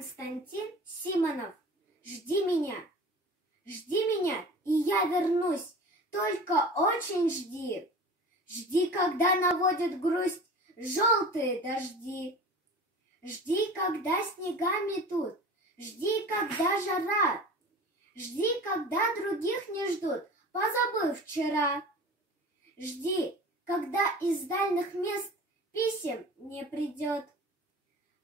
Константин Симонов. Жди меня, и я вернусь, только очень жди. Жди, когда наводят грусть желтые дожди. Жди, когда снега метут, жди, когда жара. Жди, когда других не ждут, позабыв вчера. Жди, когда из дальних мест писем не придет.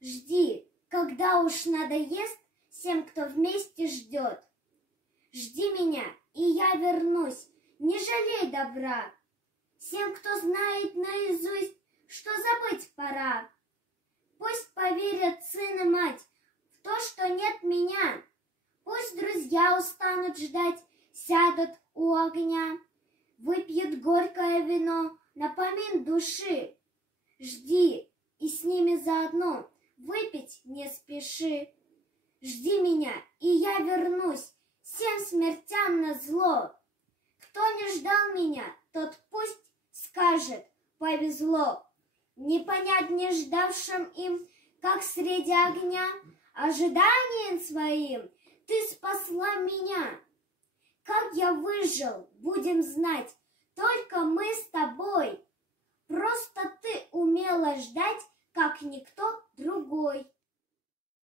Жди, когда уж надоест всем, кто вместе ждет. Жди меня, и я вернусь, не жалей добра. Всем, кто знает наизусть, что забыть пора. Пусть поверят сын и мать в то, что нет меня. Пусть друзья устанут ждать, сядут у огня, выпьют горькое вино, напомин души. Жди, и с ними заодно выпить не спеши. Жди меня, и я вернусь, всем смертям назло. Кто не ждал меня, тот пусть скажет: повезло. Не понять не ждавшим им, как среди огня, ожиданием своим ты спасла меня. Как я выжил, будем знать только мы с тобой. Просто ты умела ждать, как никто другой.